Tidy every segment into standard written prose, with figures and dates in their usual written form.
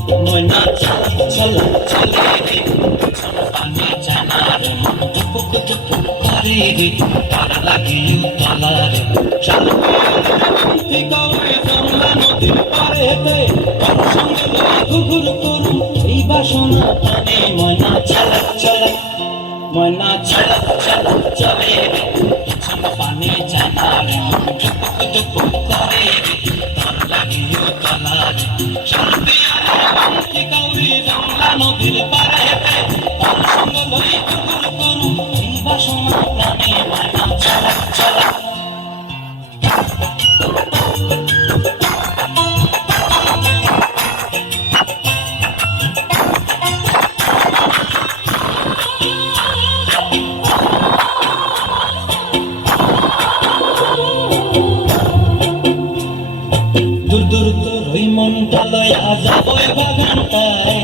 ময়না চলা চলে রে পানি জানার টুকুক টুকুক করে রে তার লাগিও তলার জমলা নদীর পারেতে সঙ্গে ঘুঘুর করু এই বাসনা টানে ময়না চলা চলা ময়না চলা চলা চলে রে পানি জানার টুকুক টুকুক করে রে তার লাগিও তলার গৌরী জমলা নদীর পারেতে সঙ্গ লই ঘুঘুর করু এই বাসনা প্রাণে ময়না চলা চলা দূর দূর তোর ওই মনটা লয়া যাবই বাগানটায়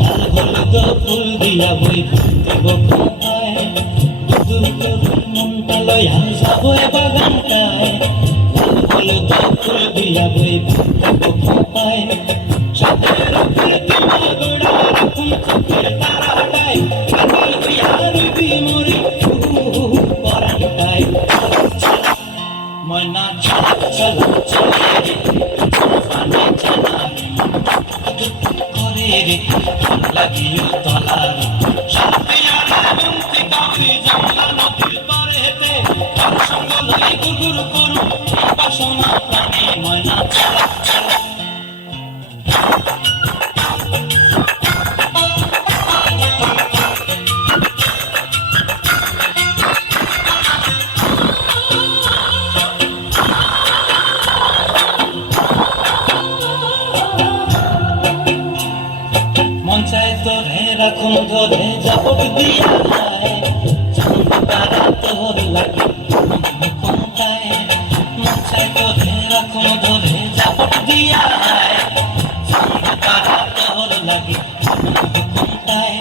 লাল হলুদ ফুল দিয়া বই দেব কোথায় দূর দূর তোর ওই মনটা লয়া যাবই বাগানটায় লাল হলুদ ফুল দিয়া বই দেব কোথায় সাদের উপরে তোমার গোড়া রাখুন চোখের তারাটায় কাজল হইয়া রবি মরি পরানটায় ময়না চলা চলা চলে রে পানি জানার করে রে লাগিও তলার জমলা নদীর পারেতে তার সঙ্গ লই ঘুঘুর করু বাসনা প্রাণে ময়না চলা চলা মঞ্চায় তোরে রাখুন ধরে জাপট দিয়া চাঁদ তারা তোর লাগে কোনটায় মঞ্চায় তোরে রাখুন ধরে জাপট দিয়া চাঁদ তারা তোর লাগে কোনটায়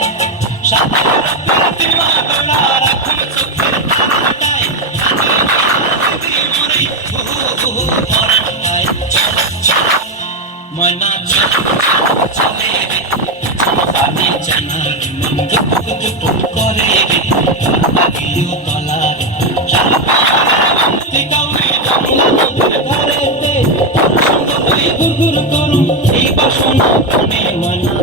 সাদের প্রতিমা গোড়া রাখুন চোখের তারাটায় ময়না চলে রে পানি জানার টুকুক টুকুক করে রে লাগিও তলার গৌরী জমলা নদীর ধারেতে সঙ্গ লই ঘুঘুর করু এই বাসনা প্রাণে ময়না